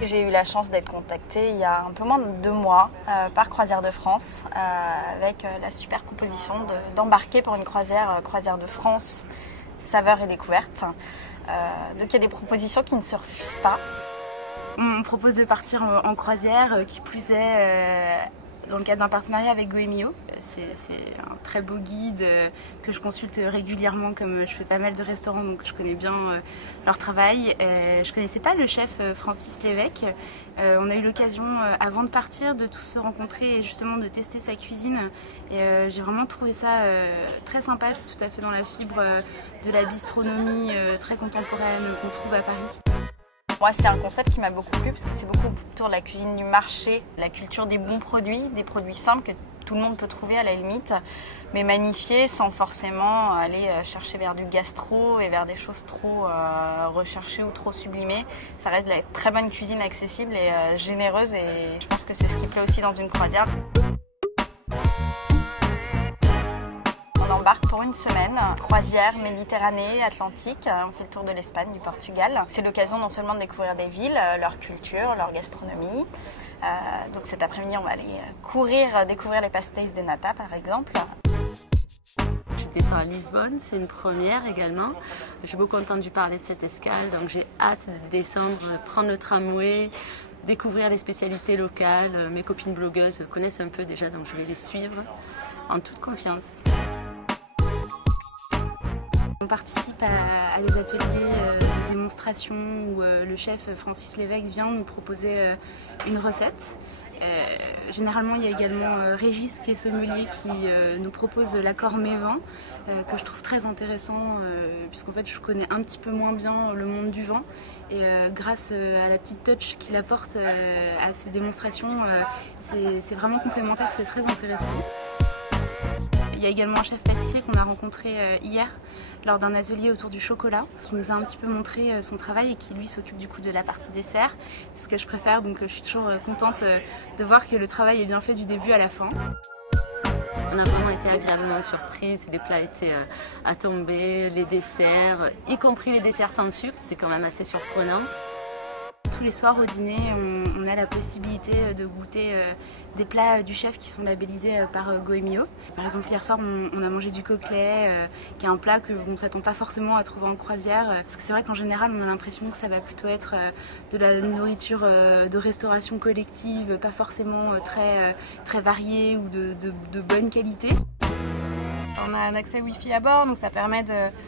J'ai eu la chance d'être contactée il y a un peu moins de 2 mois par Croisières de France avec la super proposition d'embarquer pour une croisière de France, saveurs et découvertes. Donc il y a des propositions qui ne se refusent pas. On propose de partir en croisière, qui plus est dans le cadre d'un partenariat avec Goemio. C'est un très beau guide que je consulte régulièrement, comme je fais pas mal de restaurants, donc je connais bien leur travail. Je connaissais pas le chef Francis Lévesque. On a eu l'occasion, avant de partir, de tous se rencontrer et justement de tester sa cuisine. Et j'ai vraiment trouvé ça très sympa. C'est tout à fait dans la fibre de la bistronomie très contemporaine qu'on trouve à Paris. Moi, c'est un concept qui m'a beaucoup plu parce que c'est beaucoup autour de la cuisine du marché, la culture des bons produits, des produits simples que tout le monde peut trouver à la limite, mais magnifiés sans forcément aller chercher vers du gastro et vers des choses trop recherchées ou trop sublimées. Ça reste de la très bonne cuisine accessible et généreuse, et je pense que c'est ce qui plaît aussi dans une croisière. On embarque pour une semaine, croisière Méditerranée, Atlantique, on fait le tour de l'Espagne, du Portugal. C'est l'occasion non seulement de découvrir des villes, leur culture, leur gastronomie. Donc cet après-midi, on va aller découvrir les pastéis de nata par exemple. Je descends à Lisbonne, c'est une première également. J'ai beaucoup entendu parler de cette escale, donc j'ai hâte de descendre, prendre le tramway, découvrir les spécialités locales. Mes copines blogueuses connaissent un peu déjà, donc je vais les suivre en toute confiance. On participe à des ateliers de démonstration où le chef Francis Lévesque vient nous proposer une recette. Généralement, il y a également Régis, qui est sommelier, qui nous propose l'accord mets-vin, que je trouve très intéressant, puisqu'en fait, je connais un petit peu moins bien le monde du vin. Et grâce à la petite touch qu'il apporte à ces démonstrations, c'est vraiment complémentaire, c'est très intéressant. Il y a également un chef pâtissier qu'on a rencontré hier lors d'un atelier autour du chocolat, qui nous a un petit peu montré son travail et qui lui s'occupe du coup de la partie dessert. C'est ce que je préfère, donc je suis toujours contente de voir que le travail est bien fait du début à la fin. On a vraiment été agréablement surprises, les plats étaient à tomber, les desserts, y compris les desserts sans sucre, c'est quand même assez surprenant. Tous les soirs au dîner, on a la possibilité de goûter des plats du chef qui sont labellisés par Goemio. Par exemple, hier soir, on a mangé du coquelet, qui est un plat qu'on ne s'attend pas forcément à trouver en croisière. Parce que c'est vrai qu'en général, on a l'impression que ça va plutôt être de la nourriture de restauration collective, pas forcément très variée ou de bonne qualité. On a un accès Wi-Fi à bord, donc ça permet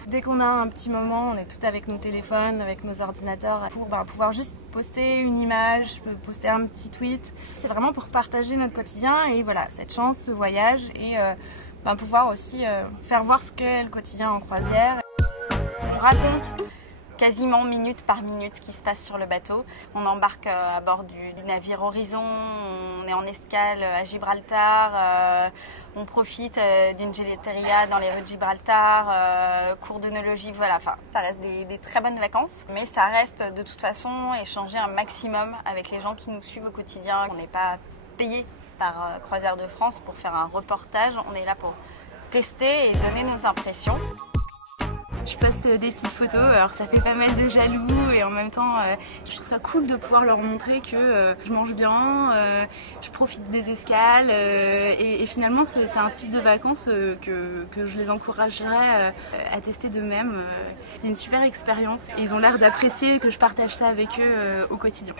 dès qu'on a un petit moment, on est tout avec nos téléphones, avec nos ordinateurs, pour pouvoir juste poster une image, poster un petit tweet. C'est vraiment pour partager notre quotidien et voilà, cette chance, ce voyage et pouvoir aussi faire voir ce qu'est le quotidien en croisière. On raconte quasiment minute par minute ce qui se passe sur le bateau. On embarque à bord du navire Horizon, on est en escale à Gibraltar, on profite d'une gelateria dans les rues de Gibraltar, cours d'œnologie, voilà, enfin ça reste des très bonnes vacances, mais ça reste de toute façon échanger un maximum avec les gens qui nous suivent au quotidien. On n'est pas payé par Croisières de France pour faire un reportage, on est là pour tester et donner nos impressions. Je poste des petites photos, alors ça fait pas mal de jaloux et en même temps je trouve ça cool de pouvoir leur montrer que je mange bien, je profite des escales et finalement c'est un type de vacances que je les encouragerais à tester d'eux-mêmes. C'est une super expérience et ils ont l'air d'apprécier que je partage ça avec eux au quotidien.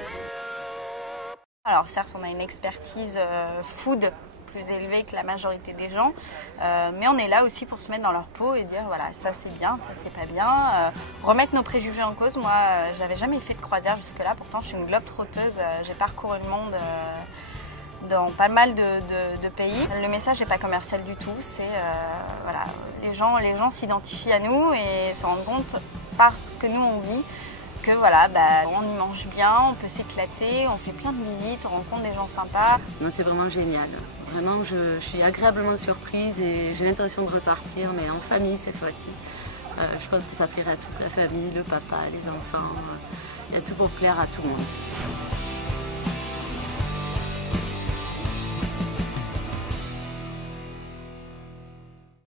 Alors certes, on a une expertise food plus élevée que la majorité des gens, mais on est là aussi pour se mettre dans leur peau et dire voilà, ça c'est bien, ça c'est pas bien, remettre nos préjugés en cause. Moi, j'avais jamais fait de croisière jusque-là, pourtant je suis une globe-trotteuse, j'ai parcouru le monde dans pas mal de pays. Le message n'est pas commercial du tout, c'est voilà, les gens s'identifient à nous et se rendent compte par ce que nous on vit que voilà, on y mange bien, on peut s'éclater, on fait plein de visites, on rencontre des gens sympas. C'est vraiment génial. Vraiment, je suis agréablement surprise et j'ai l'intention de repartir, mais en famille cette fois-ci. Je pense que ça plairait à toute la famille, le papa, les enfants. Il y a tout pour plaire à tout le monde.